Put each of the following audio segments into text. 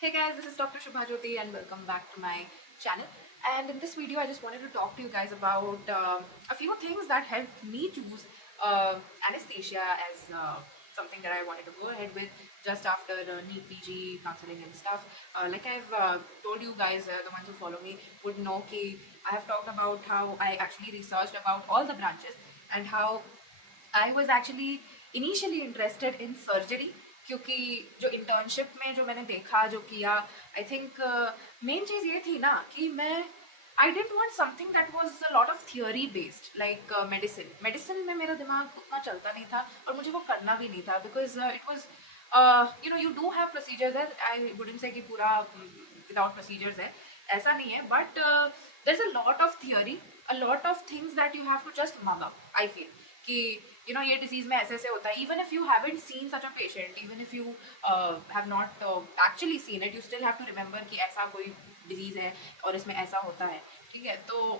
Hey guys, this is Dr. Shubha Jyoti and welcome back to my channel. And in this video, I just wanted to talk to you guys about a few things that helped me choose anesthesia as something that I wanted to go ahead with just after NEET PG counseling and stuff. Like I've told you guys, the ones who follow me would know कि I have talked about how I actually researched about all the branches and how I was actually initially interested in surgery क्योंकि जो internship में जो मैंने देखा जो किया I think main चीज़ ये थी ना कि मैं I didn't want something that was a lot of theory based like medicine में मेरा दिमाग उतना चलता नहीं था और मुझे वो करना भी नहीं था because it was you do have procedures है आई वुडंट से कि पूरा विदाउट प्रोसीजर्स है ऐसा नहीं है but there is a lot of theory a lot of things that you have to just mug up I feel कि ये disease में ऐसे ऐसे होता है even if you haven't seen such a patient even if you have not actually seen it you still have to remember कि ऐसा कोई डिजीज है और इसमें ऐसा होता है ठीक है तो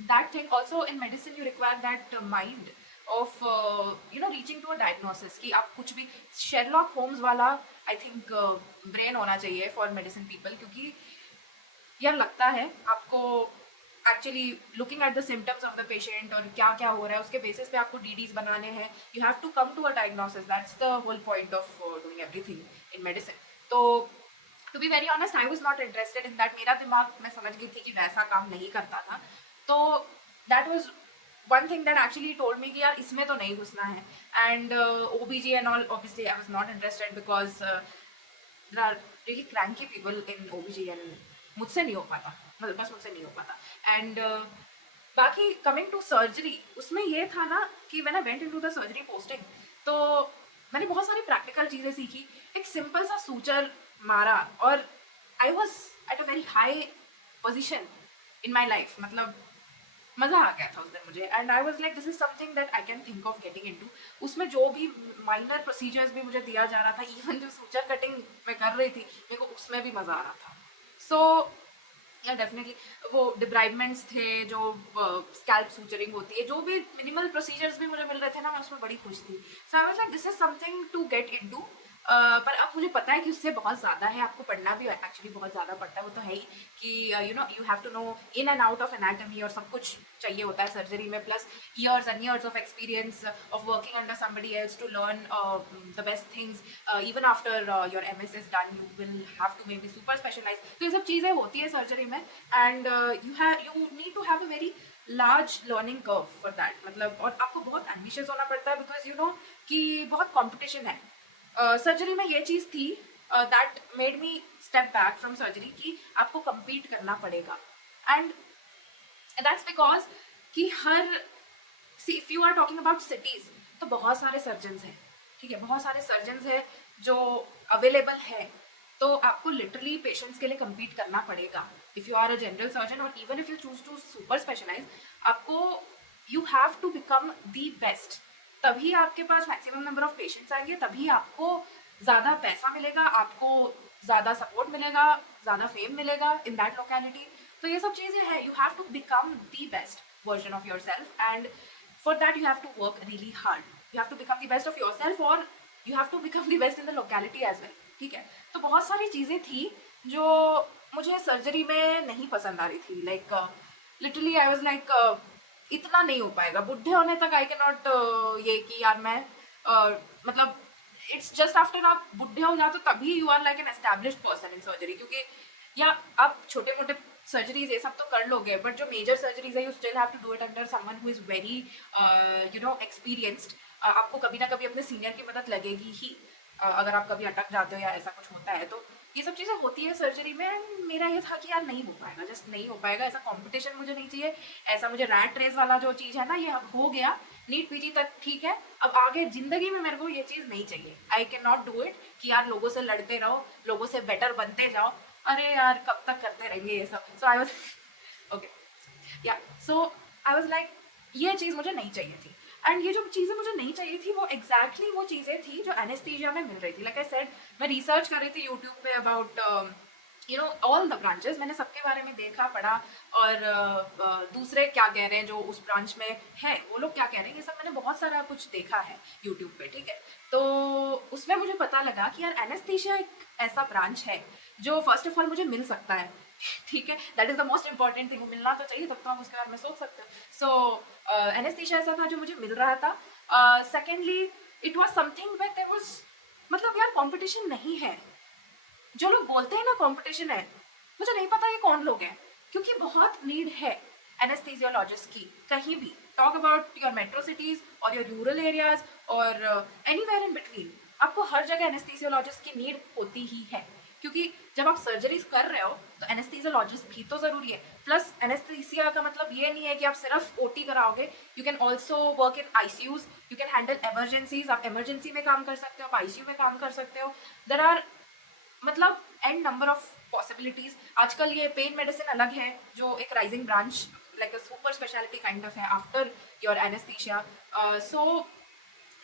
that thing also in medicine you require that mind of reaching to a diagnosis कि आप कुछ भी शेरलॉक होम्स वाला आई थिंक ब्रेन होना चाहिए फॉर मेडिसिन पीपल क्योंकि यार लगता है आपको actually looking at the symptoms of the patient और क्या क्या हो रहा है उसके बेसिस पे आपको डीडीज बनाने हैं you have to come to a diagnosis that's the whole point of doing everything in medicine तो to be very honest I was not interested in that मेरा दिमाग मैं समझ गई थी कि वैसा काम नहीं करता था तो that was one thing that actually told me कि यार इसमें तो नहीं घुसना है and OBG and all obviously I was not interested because there are really cranky people in OBG and मुझसे नहीं हो पाता मतलब बस मुझसे नहीं हो पाता and बाकी कमिंग टू सर्जरी उसमें ये था ना कि when I went into the surgery posting तो मैंने बहुत सारी प्रैक्टिकल चीज़ें सीखी एक सिंपल सा सूचर मारा और I was at a very high position in my life मतलब मज़ा आ गया था उस दिन मुझे and I was like this is something that I can think of getting into उसमें जो भी माइनर प्रोसीजर्स भी मुझे दिया जा रहा था इवन जो सूचर कटिंग मैं कर रही थी मेरे को उसमें भी मज़ा आ रहा था सो या डेफिनेटली वो डिब्राइबमेंट्स थे जो स्कैल्प सूचरिंग होती है जो भी मिनिमल प्रोसीजर्स भी मुझे मिल रहे थे ना मैं उसमें बड़ी खुश थी so I was like this is something to get into पर अब मुझे पता है कि उससे बहुत ज़्यादा है आपको पढ़ना भी एक्चुअली बहुत ज़्यादा पड़ता है वो तो है ही कि you have to know in and out of anatomy और सब कुछ चाहिए होता है सर्जरी में plus years and years of experience of working under somebody else to learn the best things even after your MS is done you will have to maybe super specialize तो ये सब चीज़ें होती है सर्जरी में and you need to have a very large learning curve for that मतलब और आपको बहुत ambitious होना पड़ता है because you know कि बहुत competition है सर्जरी में ये चीज़ थी that made me step back from surgery कि आपको compete करना पड़ेगा एंड दैट्स बिकॉज कि हर सी if you are talking about cities तो बहुत सारे सर्जन्स हैं ठीक है बहुत सारे सर्जन्स हैं जो अवेलेबल है तो आपको लिटरली पेशेंट्स के लिए compete करना पड़ेगा if you are a general surgeon और even if you choose to super specialise आपको you have to become the best तभी आपके पास मैक्सिमम नंबर ऑफ पेशेंट्स आएंगे तभी आपको ज़्यादा पैसा मिलेगा आपको ज़्यादा सपोर्ट मिलेगा ज़्यादा फेम मिलेगा इन दैट लोकेलिटी तो ये सब चीज़ें हैं you have to become the best version of yourself and for that you have to work really hard you have to become the best of yourself or you have to become the best in the locality as well ठीक है तो बहुत सारी चीज़ें थी जो मुझे surgery में नहीं पसंद आ रही थी like literally I was like इतना नहीं हो पाएगा बुढ़े होने तक आई कैन नॉट ये कि यार मैं मतलब इट्स जस्ट आफ्टर आप बुढ़े हो जाते हो तभी you are like an established person in surgery क्योंकि या आप छोटे मोटे सर्जरीज ये सब तो कर लोगे बट जो मेजर सर्जरीज है you still have to do it under someone who is very experienced आपको कभी ना कभी अपने सीनियर की मदद लगेगी ही अगर आप कभी अटक जाते हो या ऐसा कुछ होता है तो ये सब चीज़ें होती है सर्जरी में मेरा ये था कि यार नहीं हो पाएगा जस्ट नहीं हो पाएगा ऐसा कंपटीशन मुझे नहीं चाहिए ऐसा मुझे रैट रेस वाला जो चीज़ है ना ये अब हो गया नीट पीजी तक ठीक है अब आगे जिंदगी में मेरे को ये चीज़ नहीं चाहिए I can not do it कि यार लोगों से लड़ते रहो लोगों से बेटर बनते जाओ अरे यार कब तक करते रहेंगे ये सब सो आई वॉज ओके या सो आई वॉज लाइक ये चीज़ मुझे नहीं चाहिए थी एंड ये जो चीज़ें मुझे नहीं चाहिए थी वो एग्जैक्टली वो चीज़ें थी जो एनेस्थीसिया में मिल रही थी लाइक आई सेड मैं रिसर्च कर रही थी यूट्यूब पे अबाउट ऑल द ब्रांचेस मैंने सबके बारे में देखा पढ़ा और दूसरे क्या कह रहे हैं जो उस ब्रांच में है वो लोग क्या कह रहे हैं ये सब मैंने बहुत सारा कुछ देखा है यूट्यूब पे ठीक है तो उसमें मुझे पता लगा कि यार एनेस्थीसिया एक ऐसा ब्रांच है जो फर्स्ट ऑफ ऑल मुझे मिल सकता है। ठीक है, that is the most important thing, मिलना तो चाहिए, तब तो हम उसके बारे में सोच सकते हैं। सो एनेस्थीसिया ऐसा था जो मुझे मिल रहा था। Secondly it was something where there was, मतलब यार कंपटीशन नहीं है। जो लोग बोलते हैं ना कंपटीशन है, मुझे नहीं पता ये कौन लोग हैं, क्योंकि बहुत नीड है एनेस्थीसियोलॉजिस्ट की कहीं भी। Talk about your metro cities और योर रूरल एरियाज और एनीवेयर इन बिटवीन, आपको हर जगह एनेस्थीसियोलॉजिस्ट की नीड होती ही है, क्योंकि जब आप सर्जरीज कर रहे हो तो एनेस्थीसियोलॉजिस्ट भी तो जरूरी है। प्लस एनेस्थीसिया का मतलब ये नहीं है कि आप सिर्फ ओटी कराओगे, you can also work in ICUs, you can handle emergencies, आप इमरजेंसी में काम कर सकते हो, आप आईसीयू में काम कर सकते हो। देयर आर, मतलब एंड नंबर ऑफ पॉसिबिलिटीज। आजकल ये पेन मेडिसिन अलग है जो एक rising branch, like a super speciality kind of है after your anaesthesia. So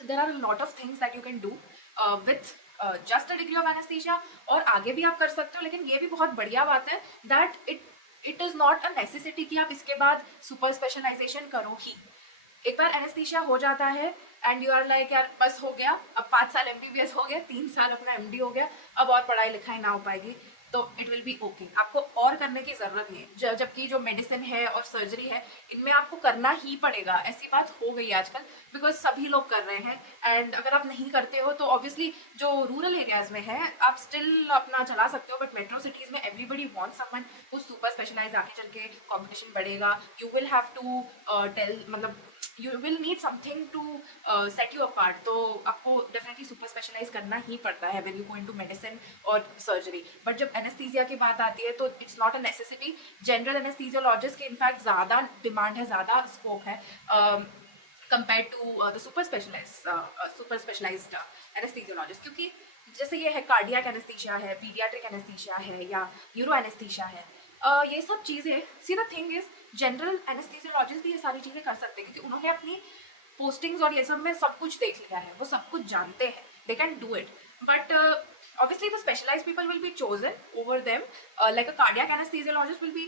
there are lot of things that you can do with just a degree of anaesthesia, और आगे भी आप कर सकते हो। लेकिन ये भी बहुत बढ़िया बात है that it is not a necessity कि आप इसके बाद सुपर स्पेशलाइजेशन करो ही। एक बार एनेस्थीसिया हो जाता है एंड यू आर लाइक यार बस हो गया, अब 5 साल एमबीबीएस हो गया, 3 साल अपना एमडी हो गया, अब और पढ़ाई लिखाई ना हो पाएगी, तो इट विल बी ओके। आपको और करने की जरूरत नहीं है, जबकि जो मेडिसिन है और सर्जरी है इनमें आपको करना ही पड़ेगा। ऐसी बात हो गई है आजकल, बिकॉज सभी लोग कर रहे हैं। एंड अगर आप नहीं करते हो तो ऑब्वियसली जो रूरल एरियाज में है आप स्टिल अपना चला सकते हो, बट मेट्रो सिटीज में everybody wants someone who super specialise. आगे चल के कॉम्पिटिशन बढ़ेगा, you will have to tell, मतलब you will need something to set you apart, तो आपको डेफिनेटली सुपर स्पेशलाइज करना ही पड़ता है when you go into medicine और सर्जरी। बट जब एनेस्थीसिया की बात आती है तो it's not a necessity. General anaesthesiologist की इनफैक्ट ज़्यादा डिमांड है, ज़्यादा स्कोप है compare to the super specialised anaesthesiologist, क्योंकि जैसे ये है कार्डियक एनेस्थीसिया है, पीडियाट्रिक एनेस्थीसिया है या न्यूरो एनेस्थीसिया है, ये सब चीज़ें। See the thing is general anaesthesiologist भी ये सारी चीज़ें कर सकते हैं, क्योंकि उन्होंने अपनी पोस्टिंग्स और ये सब में सब कुछ देख लिया है, वो सब कुछ जानते हैं, they can do it. But obviously the specialized people will be chosen over them, like a cardiac anesthesiologist will be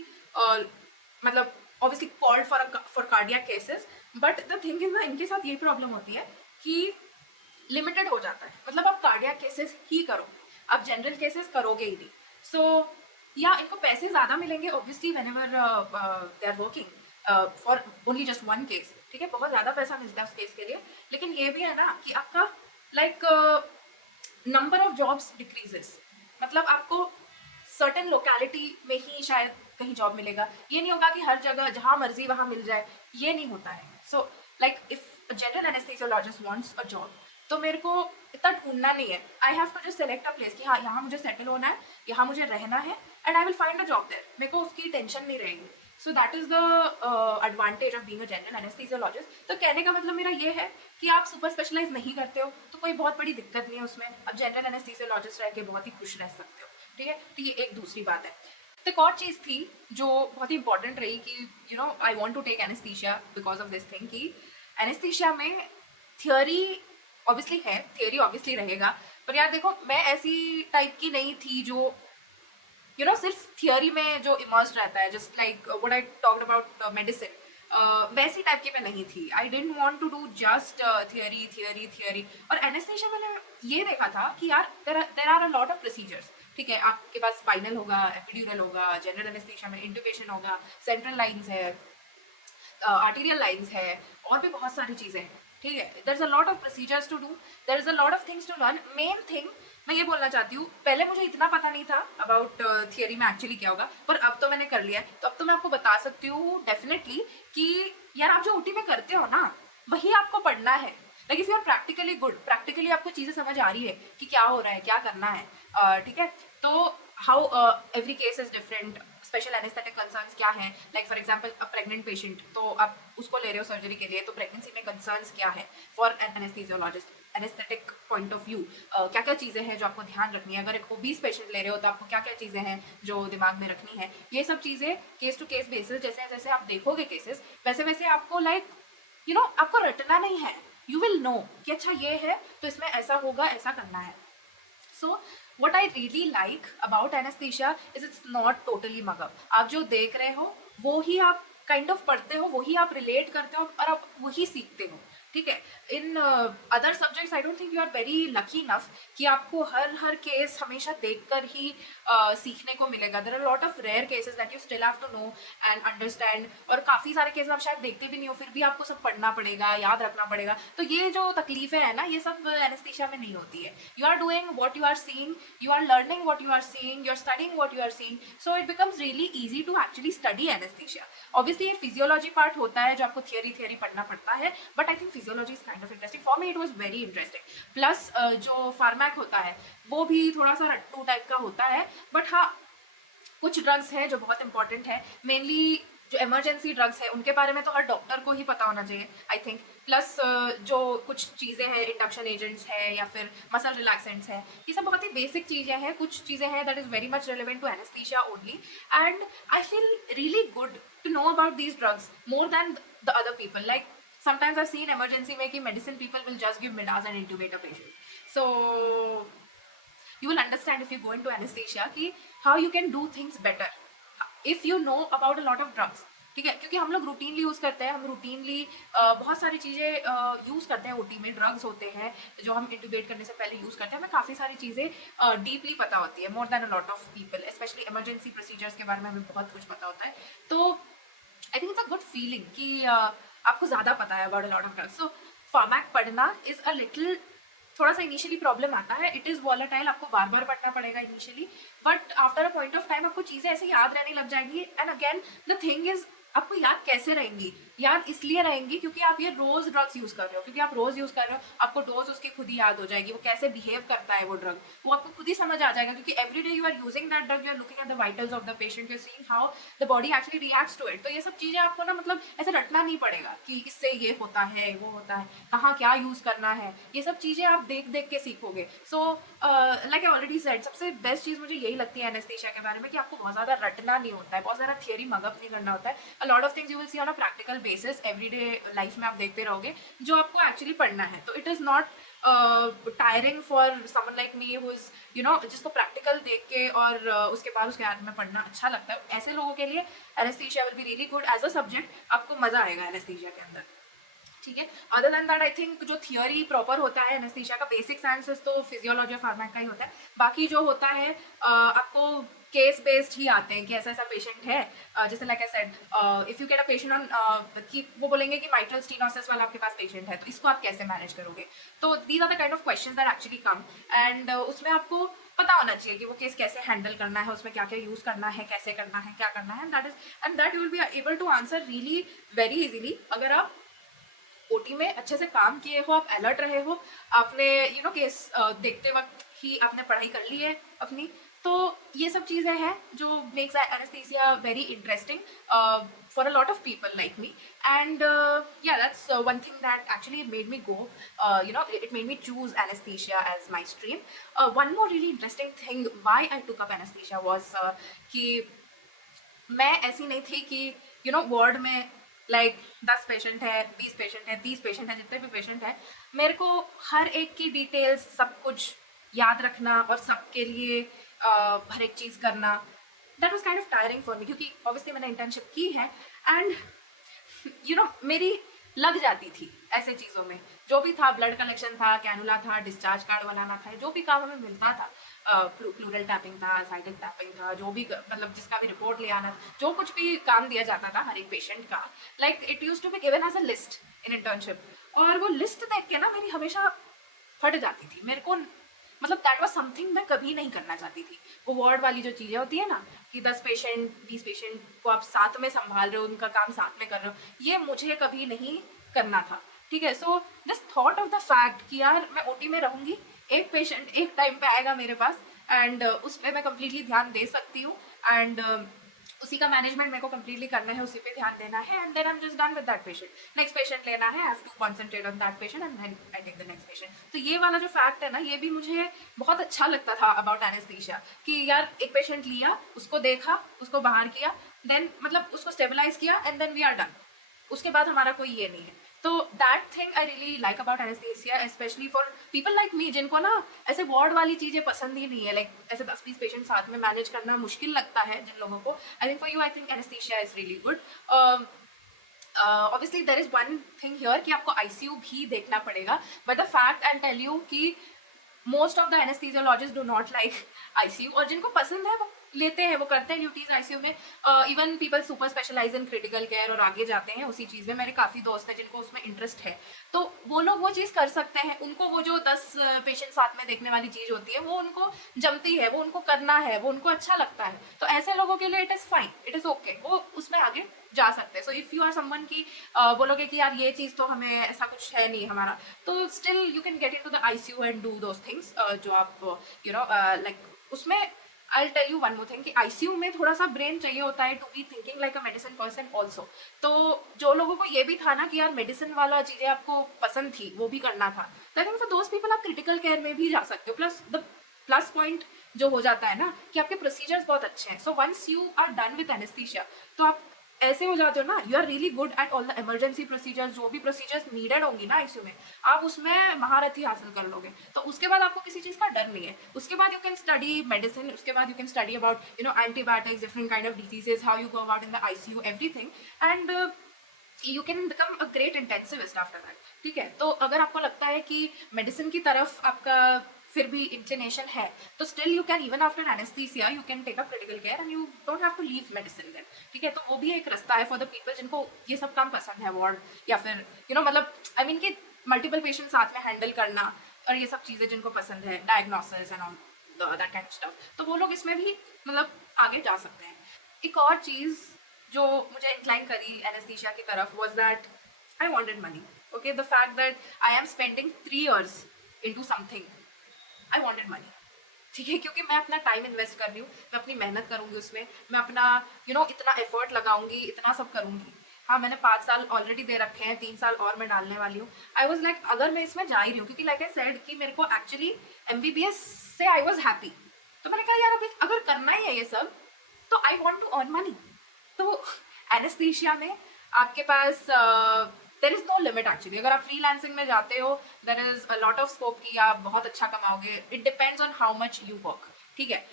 मतलब obviously called for cardiac cases, but the thing is ना इनके साथ ये प्रॉब्लम होती है कि लिमिटेड हो जाता है, मतलब आप कार्डियक केसेस ही करोगे, आप जनरल केसेस करोगे ही नहीं। सो या इनको पैसे ज़्यादा मिलेंगे obviously whenever they are working for only just one case, ठीक है, बहुत ज़्यादा पैसा मिलता है उस केस के लिए। लेकिन ये भी है ना कि आपका like number of jobs decreases, मतलब आपको सर्टेन लोकेलिटी में ही शायद कहीं जॉब मिलेगा, ये नहीं होगा कि हर जगह जहाँ मर्जी वहाँ मिल जाए, ये नहीं होता है। So like if general anaesthesiologist wants a job, तो मेरे को इतना ढूंढना नहीं है, I have to just select a place कि हाँ यहाँ मुझे सेटल होना है, यहाँ मुझे रहना है, and I will find a job there, मेरे को उसकी टेंशन नहीं रहेगी। So that is the advantage of being a general anaesthesiologist. तो कहने का मतलब मेरा ये है कि आप सुपर स्पेशलाइज नहीं करते हो तो कोई बहुत बड़ी दिक्कत नहीं है उसमें, आप जनरल एनेस्थीसियोलॉजिस्ट रह के बहुत ही खुश रह सकते हो, ठीक है। तो ये एक दूसरी बात है। तो एक और चीज़ थी जो बहुत ही इंपॉर्टेंट रही कि you know I want to take anaesthesia because of this thing, कि एनेस्थीसिया में थियोरी ऑब्वियसली है, थियोरी ऑब्वियसली रहेगा, पर यार देखो मैं ऐसी टाइप की नहीं थी जो यू नो सिर्फ थियोरी में जो इमर्स रहता है, just like what I talked about medicine, वैसी टाइप की मैं नहीं थी। I didn't want to do just theory theory theory. और एनेस्थीसिया मैंने ये देखा था कि यार there are a lot of procedures, ठीक है, आपके पास स्पाइनल होगा, एपिड्यूरल होगा, जनरल एनेस्थीसिया में इंट्यूबेशन होगा, सेंट्रल लाइंस है, आर्टीरियल लाइंस है, और भी बहुत सारी चीज़ें हैं, ठीक है। There is a lot of procedures to do, there is a lot of things to learn. Main thing मैं ये बोलना चाहती हूँ, पहले मुझे इतना पता नहीं था अबाउट थियोरी में एक्चुअली क्या होगा, पर अब तो मैंने कर लिया है, तो अब तो मैं आपको बता सकती हूँ डेफिनेटली कि यार आप जो ओटी में करते हो ना वही आपको पढ़ना है। Like if you are practically good, practically आपको चीज़ें समझ आ रही है कि क्या हो रहा है, क्या करना है, ठीक है। तो how every case is different, special anaesthetic concerns क्या हैं, like for example a pregnant patient, तो आप उसको ले रहे हो सर्जरी के लिए, तो प्रेगनेंसी में कंसर्न्स क्या है for an anaesthesiologist, anaesthetic point of view, क्या क्या चीज़ें हैं जो आपको ध्यान रखनी है। अगर एक ओबीस पेशेंट ले रहे हो तो आपको क्या क्या चीज़ें हैं जो दिमाग में रखनी है। ये सब चीज़ें केस टू केस बेसिस, जैसे जैसे आप देखोगे केसेस वैसे वैसे आपको लाइक यू नो आपको रटना नहीं है, यू विल नो कि अच्छा ये है तो इसमें ऐसा होगा, ऐसा करना है। So what I really like about anesthesia is it's not totally mug up. आप जो देख रहे हो वो ही आप काइंड ऑफ पढ़ते हो, वही आप रिलेट करते हो और आप वही सीखते हो। ठीक है। In other subjects I don't think you are very lucky enough कि आपको हर केस हमेशा देखकर ही सीखने को मिलेगा। There are lot of rare cases that you still have to know and understand, और काफ़ी सारे केसेस आप शायद देखते भी नहीं हो, फिर भी आपको सब पढ़ना पड़ेगा, याद रखना पड़ेगा। तो ये जो तकलीफें हैं ना, ये सब एनेस्थीसिया में नहीं होती है। You are doing what you are seeing, you are learning what you are seeing, you are studying what you are seeing, so it becomes really easy to actually study anaesthesia. Obviously ये physiology part होता है जो आपको theory पढ़ना पड़ता है, but I think physiology is kind of interesting. For me it was very interesting. Plus जो फार्मैक होता है वो भी थोड़ा सा रट्टू टाइप का होता है, बट हाँ कुछ ड्रग्स हैं जो बहुत इंपॉर्टेंट है। मेनली जो इमरजेंसी ड्रग्स है उनके बारे में तो हर डॉक्टर को ही पता होना चाहिए आई थिंक। प्लस जो कुछ चीज़ें हैं, इंडक्शन एजेंट्स है या फिर मसल रिलैक्सेंट्स है, ये सब बहुत ही बेसिक चीज़ें हैं। कुछ चीज़ें हैं that is very much relevant to anaesthesia only, and I feel really good to know about these drugs more than the other people. Like sometimes I've seen emergency में कि medicine people will just give midas and intubate a patient. So you will understand if you go into anesthesia कि how you can do things better if you know about a lot of drugs. ठीक है, क्योंकि हम लोग routinely use करते हैं, हम routinely बहुत सारी चीज़ें यूज़ करते हैं। ओटी में ड्रग्स होते हैं जो हम इंटूबेट करने से पहले यूज़ करते हैं, हमें काफ़ी सारी चीज़ें डीपली पता होती है, more than a lot of people. Specially emergency procedures के बारे में हमें बहुत कुछ पता होता है। तो I think it's a good feeling कि आपको ज़्यादा पता है about a lot of drugs. So pharmac पढ़ना इज़ अ लिटिल, थोड़ा सा इनिशियली प्रॉब्लम आता है, इट इज़ वॉलेटाइल, आपको बार बार पढ़ना पड़ेगा initially, but after a point of time आपको चीज़ें ऐसे याद रहने लग जाएंगी। And again the thing is, आपको याद कैसे रहेंगी? याद इसलिए रहेंगी क्योंकि आप ये रोज ड्रग्स यूज कर रहे हो, क्योंकि आप रोज यूज कर रहे हो, आपको डोज उसकी खुद ही याद हो जाएगी, वो कैसे बिहेव करता है वो ड्रग, वो आपको खुद ही समझ आ जाएगा। क्योंकि every day you are using that drug, you are looking at the vitals of the patient, you are seeing how the body actually reacts to it. तो ये सब चीज़ें आपको ना मतलब ऐसे रटना नहीं पड़ेगा कि इससे ये होता है, वो होता है, कहाँ क्या यूज़ करना है, ये सब चीज़ें आप देख देख के सीखोगे। So like I already said, सबसे बेस्ट चीज़ मुझे यही लगती है एनेस्थीसिया के बारे में कि आपको बहुत ज़्यादा रटना नहीं होता है, बहुत ज़्यादा थियरी मगअप नहीं करना होता है। अ lot of things you will see on a practical basis, everyday life में आप देखते रहोगे जो आपको एक्चुअली पढ़ना है। तो it is not tiring for someone like me who is you know, जिसको प्रैक्टिकल देख के और उसके बाद उसके बाद में पढ़ना अच्छा लगता है, ऐसे लोगों के लिए anaesthesia will be really good as a subject. आपको मज़ा आएगा एनेस्थीसिया के अंदर। ठीक है, other than that I think जो थियोरी प्रॉपर होता है एनेस्थीसिया का, बेसिक साइंसेस तो फिजियोलॉजी और फार्मैक का ही होता है। बाकी जो होता है आपको केस बेस्ड ही आते हैं कि ऐसा ऐसा पेशेंट है, जैसे like I said, if you get a patient on कि वो बोलेंगे कि माइट्रल स्टीनोसिस वाला आपके पास पेशेंट है, तो इसको आप कैसे मैनेज करोगे? तो these are the kind of questions that actually come, and उसमें आपको पता होना चाहिए कि वो केस कैसे हैंडल करना है, उसमें क्या क्या यूज़ करना है, कैसे करना है, क्या करना है, and that you will be able to answer really very easily अगर आप ओटी में अच्छे से काम किए हो, आप अलर्ट रहे हो, आपने यू नो केस देखते वक्त ही आपने पढ़ाई कर ली है अपनी। तो ये सब चीज़ें हैं जो makes anaesthesia very interesting for a lot of people like me, and yeah, that's one thing that actually made me go, you know, it made me choose anesthesia as my stream. One more really interesting thing why I took up anesthesia was कि मैं ऐसी नहीं थी कि you no ward में like 10 patient है, 20 patient है, 30 patient है, जितने भी पेशेंट है, मेरे को हर एक की डिटेल्स सब कुछ याद रखना और सबके लिए हर एक चीज़ करना, that was kind of tiring for me, क्योंकि ऑब्वियसली मैंने इंटर्नशिप की है एंड यू नो मेरी लग जाती थी ऐसे चीज़ों में। जो भी था, ब्लड कलेक्शन था, कैनुला था, डिस्चार्ज कार्ड बनाना था, जो भी काम हमें मिलता था, प्लूरल टैपिंग था, साइटिक टैपिंग था, जो भी मतलब जिसका भी रिपोर्ट ले आना, जो कुछ भी काम दिया जाता था हर एक पेशेंट का, like it use to be given as a list in internship. और वो लिस्ट देख के ना मेरी हमेशा फट जाती थी मेरे को, मतलब दैट वाज समथिंग मैं कभी नहीं करना चाहती थी। वो वार्ड वाली जो चीज़ें होती है ना कि 10 पेशेंट 20 पेशेंट को आप साथ में संभाल रहे हो, उनका काम साथ में कर रहे हो, ये मुझे कभी नहीं करना था। ठीक है, so this thought of the fact कि यार मैं ओटी में रहूँगी, एक पेशेंट एक टाइम पे आएगा मेरे पास, एंड उस पर मैं कम्प्लीटली ध्यान दे सकती हूँ, एंड उसी का मैनेजमेंट मेरे को कम्प्लीटली करना है, उसी पे ध्यान देना है, and then I am just done with that patient. Next patient लेना है, I have to concentrate on that patient and then I take the next patient. तो ये वाला जो फैक्ट है ना, ये भी मुझे बहुत अच्छा लगता था अबाउट एनेस्थीसिया कि यार एक पेशेंट लिया, उसको देखा, उसको बाहर किया, देन मतलब उसको स्टेबलाइज किया, and then we are done. उसके बाद हमारा कोई ये नहीं है। तो that thing I really like about anaesthesia, specially for people like me जिनको ना ऐसे वार्ड वाली चीज़ें पसंद ही नहीं है, लाइक ऐसे 10-20 पेशेंट साथ में मैनेज करना मुश्किल लगता है जिन लोगों को। I think for you, I think anaesthesia is really good. Obviously there is one thing here कि आपको आईसीयू भी देखना पड़ेगा, but the fact and tell you कि most of the anaesthesiologist do not like ICU, और जिनको पसंद है वो लेते हैं, वो करते हैं ड्यूटीज आईसीयू में. Even people super specialise in critical care और आगे जाते हैं उसी चीज़ में. मेरे काफ़ी दोस्त हैं जिनको उसमें इंटरेस्ट है, तो वो लोग वो चीज़ कर सकते हैं. उनको वो जो 10 पेशेंट साथ में देखने वाली चीज़ होती है वो उनको जमती है, वो उनको करना है, वो उनको अच्छा लगता है. तो ऐसे लोगों के लिए it is fine, it is okay, वो उसमें आगे जा सकते हैं. So if you are someone की बोलोगे कि यार ये चीज़ तो हमें ऐसा कुछ है नहीं हमारा, तो still you can get into the ICU and do those things जो आप यू नो लाइक उसमें. I'll tell you one more thing कि आईसीयू में थोड़ा सा ब्रेन चाहिए होता है to be thinking like a medicine person also. तो जो लोगों को ये भी था ना कि यार मेडिसिन वाला चीज़ें आपको पसंद थी, वो भी करना था, तो I think for those people आप क्रिटिकल केयर में भी जा सकते हो. प्लस द प्लस पॉइंट जो हो जाता है ना कि आपके प्रोसीजर्स बहुत अच्छे हैं. So once you are done with anaesthesia तो आप ऐसे हो जाते हो ना, you are really good at all the emergency procedures. जो भी प्रोसीजर्स नीडेड होंगी ना आईसीयू में, आप उसमें महारथी हासिल कर लोगे. तो उसके बाद आपको किसी चीज़ का डर नहीं है. उसके बाद यू कैन स्टडी मेडिसिन, उसके बाद you can study about antibiotics, different kind of diseases, how you go about in the ICU, everything. And you can become a great intensivist after that. ठीक है, तो अगर आपको लगता है कि मेडिसिन की तरफ आपका फिर भी इंक्लिनेशन है, तो still you can even after anaesthesia you can take a critical care and you don't have to leave medicine then. ठीक है, तो वो भी एक रास्ता है फॉर द पीपल जिनको ये सब काम पसंद है, वार्ड या फिर मतलब आई मीन कि मल्टीपल पेशेंट साथ में हैंडल करना और ये सब चीज़ें जिनको पसंद है, diagnosis and all that kind of stuff, तो वो लोग इसमें भी आगे जा सकते हैं. एक और चीज़ जो मुझे इंक्लाइन करी एनेस्थीसिया की तरफ was that I wanted money. Okay, the fact that I am spending 3 years into something, I wanted money. ठीक है, क्योंकि मैं अपना टाइम इन्वेस्ट कर रही हूँ, मैं अपनी मेहनत करूँगी उसमें, मैं अपना इतना एफर्ट लगाऊंगी, इतना सब करूँगी. हाँ, मैंने 5 साल ऑलरेडी दे रखे हैं, 3 साल और मैं डालने वाली हूँ. आई वॉज लाइक अगर मैं इसमें जा ही रही हूँ, क्योंकि लाइक आई सेड कि मेरे को एक्चुअली MBBS से आई वॉज हैप्पी. तो मैंने कहा यार अभी अगर करना ही है ये सब तो I want to earn money. तो एनेस्थीसिया में आपके पास there is no limit actually. अगर आप फ्रीलांसिंग में जाते हो there is a lot of scope कि आप बहुत अच्छा कमाओगे. It depends on how much you work. ठीक है,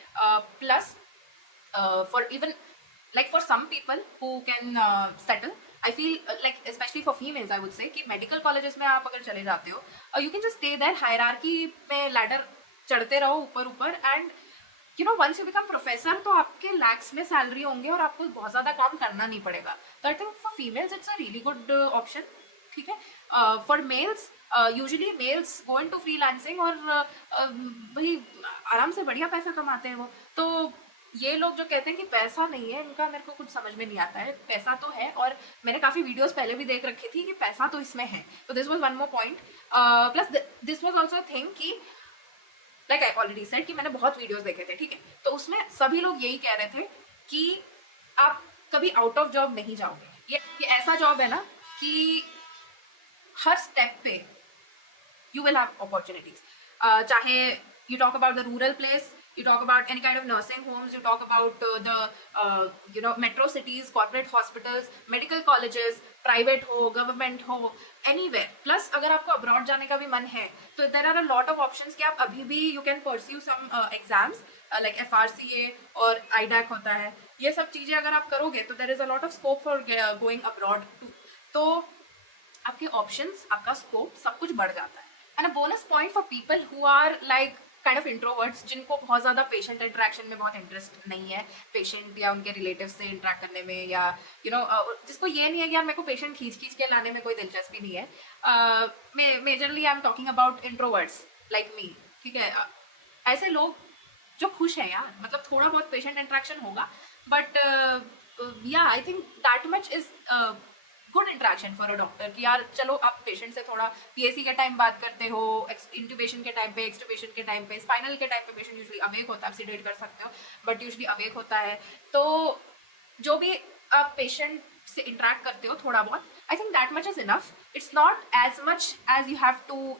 plus for even like for some people who can settle, I feel like especially for females I would say कि medical colleges में आप अगर चले जाते हो you can just stay there, hierarchy में ladder चढ़ते रहो ऊपर ऊपर, and once you become professor तो आपके lakhs में सैलरी होंगे और आपको बहुत ज़्यादा काम करना नहीं पड़ेगा. तो I think for females it's a really good option. ठीक है, for males usually males go into freelancing और वही आराम से बढ़िया पैसा कमाते हैं वो. तो ये लोग जो कहते हैं कि पैसा नहीं है, इनका मेरे को कुछ समझ में नहीं आता है. पैसा तो है, और मैंने काफ़ी वीडियोस पहले भी देख रखी थी कि पैसा तो इसमें है. तो this was one more point. Plus this was also thing कि लाइक आई ऑलरेडी सेड कि मैंने बहुत वीडियोस देखे थे. ठीक है, तो उसमें सभी लोग यही कह रहे थे कि आप कभी आउट ऑफ जॉब नहीं जाओगे. ये ऐसा जॉब है ना कि हर स्टेप पे you will have opportunities. चाहे you talk about the rural place, you talk about any kind of nursing homes, you talk about the metro cities, corporate hospitals, medical colleges, private हो, government हो, anywhere. Plus अगर आपको abroad जाने का भी मन है तो there are a lot of options कि आप अभी भी you can pursue some exams like FRCA और IDAC होता है. ये सब चीज़ें अगर आप करोगे तो there is a lot of scope for going abroad too. तो आपके ऑप्शंस, आपका स्कोप सब कुछ बढ़ जाता है. And a bonus point for people who are like kind of introverts, जिनको बहुत ज़्यादा पेशेंट इंटरेक्शन में बहुत इंटरेस्ट नहीं है, पेशेंट या उनके रिलेटिव से इंटरेक्ट करने में, या जिसको ये नहीं है कि यार मेरे को पेशेंट खींच खींच के लाने में कोई दिलचस्पी नहीं है. Majorly I am talking about introverts like me. ठीक है, ऐसे लोग जो खुश हैं यार, थोड़ा बहुत पेशेंट इंटरेक्शन होगा, बट या आई think that much is good interaction for a doctor कि यार चलो आप पेशेंट से थोड़ा PAC के टाइम बात करते हो, इंट्यूबेशन के टाइम पे, एक्सट्यूबेशन के टाइम पे, स्पाइनल के टाइम पे पेशेंट यूजुअली अवेक होता है. आप सीडेट कर सकते हो बट यूजुअली अवेक होता है. तो जो भी आप पेशेंट से इंटरेक्ट करते हो थोड़ा बहुत, I think that much is enough. It's not as much as you have to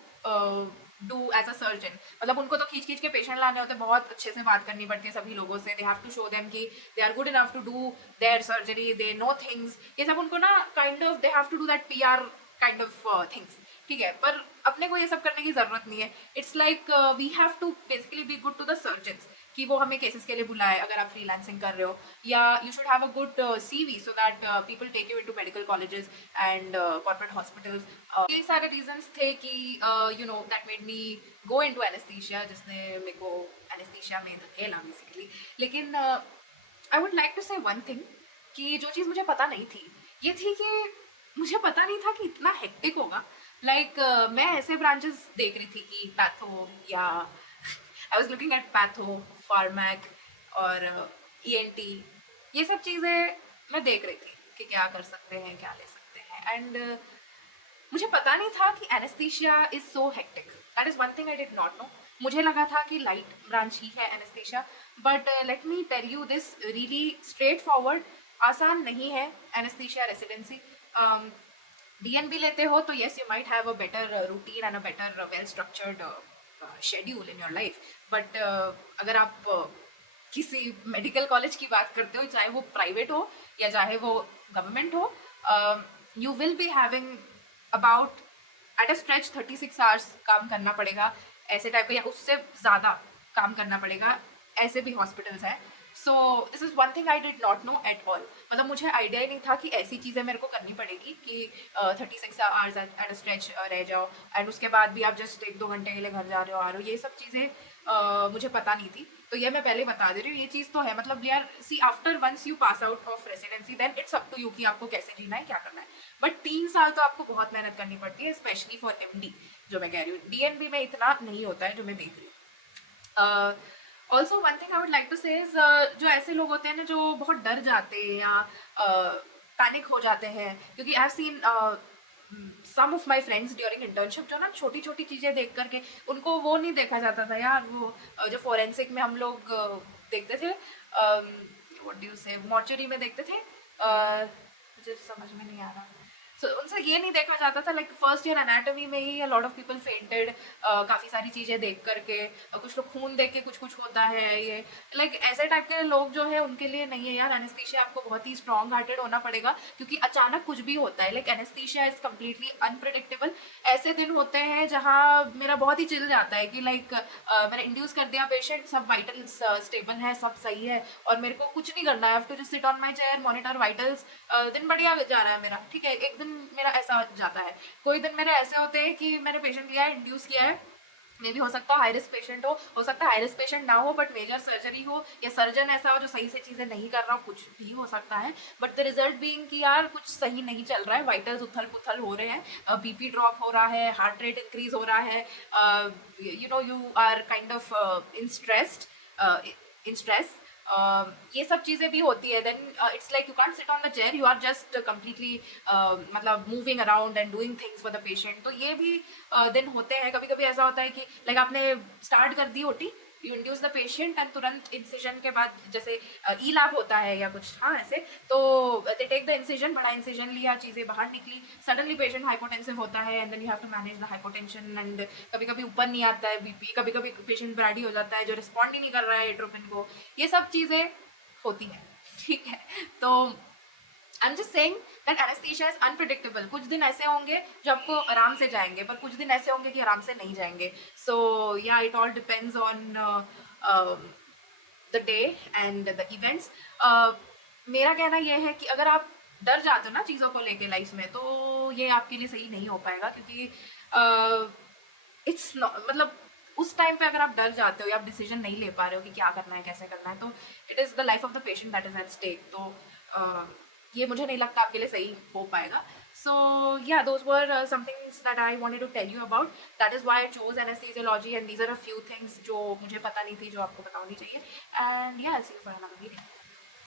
do as a surgeon. उनको तो खींच खींच के पेशेंट लाने होते, बहुत अच्छे से बात करनी पड़ती है सभी लोगों से. They have to show them कि they are good enough to do their surgery, they know things. ये सब उनको ना kind of they have to do that PR kind of things. ठीक है, पर अपने को ये सब करने की ज़रूरत नहीं है. It's like we have to basically be good to the surgeons कि वो हमें केसेस के लिए बुलाए अगर आप फ्रीलांसिंग कर रहे हो, या you should have a good CV so that people take you into medical colleges and corporate hospitals. ये सारे रीजंस थे कि you know that made me go into anaesthesia, जिसने मेरे को एनेस्थीसिया में धकेला बेसिकली। लेकिन I would like to say one thing कि जो चीज़ मुझे पता नहीं थी ये थी कि मुझे पता नहीं था कि इतना हेक्टिक होगा। लाइक मैं ऐसे ब्रांचेस देख रही थी कि पैथो, या I was looking at patho, pharmac और ENT, ये सब चीज़ें मैं देख रही थी कि क्या कर सकते हैं, क्या ले सकते हैं। एंड मुझे पता नहीं था कि anaesthesia is so hectic. That is one thing I did not know. मुझे लगा था कि लाइट ब्रांच ही है anaesthesia, but let me tell you this really straightforward, आसान नहीं है एनेस्थीसिया रेसिडेंसी। DNB लेते हो तो yes you might have a better routine and a better well structured schedule in your life, but अगर आप किसी मेडिकल कॉलेज की बात करते हो, चाहे वो प्राइवेट हो या चाहे वो गवर्नमेंट हो, you will be having about at a stretch 36 hours काम करना पड़ेगा ऐसे टाइप का, या उससे ज़्यादा काम करना पड़ेगा। ऐसे भी हॉस्पिटल्स हैं। So this is one thing I did not know at all. मतलब मुझे आइडिया ही नहीं था कि ऐसी चीज़ें मेरे को करनी पड़ेगी कि 36 आवर्स एट अ स्ट्रेच रह जाओ, एंड उसके बाद भी आप जस्ट 1-2 घंटे के लिए घर जा रहे हो, आ रहे हो। ये सब चीज़ें मुझे पता नहीं थी। तो ये मैं पहले बता दे रही हूँ, ये चीज़ तो है। मतलब यार see, after once you pass out of residency then it's up to you कि आपको कैसे जीना है, क्या करना है। बट 3 साल तो आपको बहुत मेहनत करनी पड़ती है, स्पेशली फॉर MD जो मैं कह रही हूँ। DNB में इतना नहीं होता है जो मैं देख रही हूँ। Also one thing I would like to say is, जो ऐसे लोग होते हैं ना जो बहुत डर जाते हैं या पैनिक हो जाते हैं, क्योंकि I have seen some of my friends during internship, जो ना छोटी छोटी चीज़ें देख करके उनको वो नहीं देखा जाता था यार। वो जो फॉरेंसिक में हम लोग देखते थे, व्हाट डू यू से, मॉर्चरी में देखते थे, मुझे समझ में नहीं आ रहा। सो उनसे ये नहीं देखा जाता था, लाइक फर्स्ट ईयर एनाटॉमी में ही लॉट ऑफ पीपल फेंटेड काफ़ी सारी चीज़ें देख करके। कुछ लोग खून देख के कुछ कुछ होता है, ये लाइक ऐसे टाइप के लोग जो है उनके लिए नहीं है यार। एनेस्थीसिया आपको बहुत ही स्ट्रॉन्ग हार्टेड होना पड़ेगा, क्योंकि अचानक कुछ भी होता है। Like anaesthesia is completely unpredictable. ऐसे दिन होते हैं जहाँ मेरा बहुत ही चिल जाता है कि लाइक मैंने इंड्यूस कर दिया पेशेंट, सब वाइटल्स स्टेबल है, सब सही है, और मेरे को कुछ नहीं करना है, to just sit on my chair, monitor vitals. दिन बढ़िया जा रहा है मेरा, ठीक है। एक दिन मेरा ऐसा जाता है, कोई दिन मेरे ऐसे होते हैं कि मैंने पेशेंट लिया है, इंड्यूस किया है, मे भी हो सकता है हाई रिस्क पेशेंट हो सकता है हाई रिस्क पेशेंट ना हो, बट मेजर सर्जरी हो, या सर्जन ऐसा हो जो सही से चीज़ें नहीं कर रहा हो, कुछ भी हो सकता है। बट द रिजल्ट बीइंग कि यार कुछ सही नहीं चल रहा है, वाइटल्स उथल पुथल हो रहे हैं, BP ड्रॉप हो रहा है, हार्ट रेट इंक्रीज हो रहा है, you know you are kind of in stress, ये सब चीज़ें भी होती है। Then it's like you can't sit on the chair, you are just completely मतलब moving around and doing things for the patient. तो ये भी दिन होते हैं। कभी कभी ऐसा होता है कि लाइक आपने स्टार्ट कर दी OT, you induce the patient, and तुरंत इंसिजन के बाद जैसे E-लैब होता है या कुछ, हाँ ऐसे, तो दे टेक द इंसिजन, बड़ा इंसिजन लिया, चीज़ें बाहर निकली, सडनली पेशेंट हाइपोटेंसिव होता है, and then you have to manage the hypotension, एंड कभी कभी ऊपर नहीं आता है BP, कभी कभी पेशेंट ब्राडी हो जाता है जो रिस्पॉन्ड ही नहीं कर रहा है एट्रोपिन को। ये सब चीज़ें होती हैं, ठीक है। तो आई am just saying that anaesthesia is unpredictable. कुछ दिन ऐसे होंगे जो आपको आराम से जाएंगे, पर कुछ दिन ऐसे होंगे कि आराम से नहीं जाएंगे। सो या it all depends on the day and the events. मेरा कहना यह है कि अगर आप डर जाते हो ना चीज़ों को लेके लाइफ में, तो ये आपके लिए सही नहीं हो पाएगा, क्योंकि इट्स मतलब उस टाइम पे अगर आप डर जाते हो या आप डिसीजन नहीं ले पा रहे हो कि क्या करना है, कैसे करना है, तो it is the life of the patient that is at stake. तो ये मुझे नहीं लगता आपके लिए सही हो पाएगा। So yeah those were some things that I wanted to tell you about, that is why I chose anaesthesiology, and these are a few things जो मुझे पता नहीं थी, जो आपको बतानी चाहिए। एंड या आई सी यू फॉर अनदर वीडियो।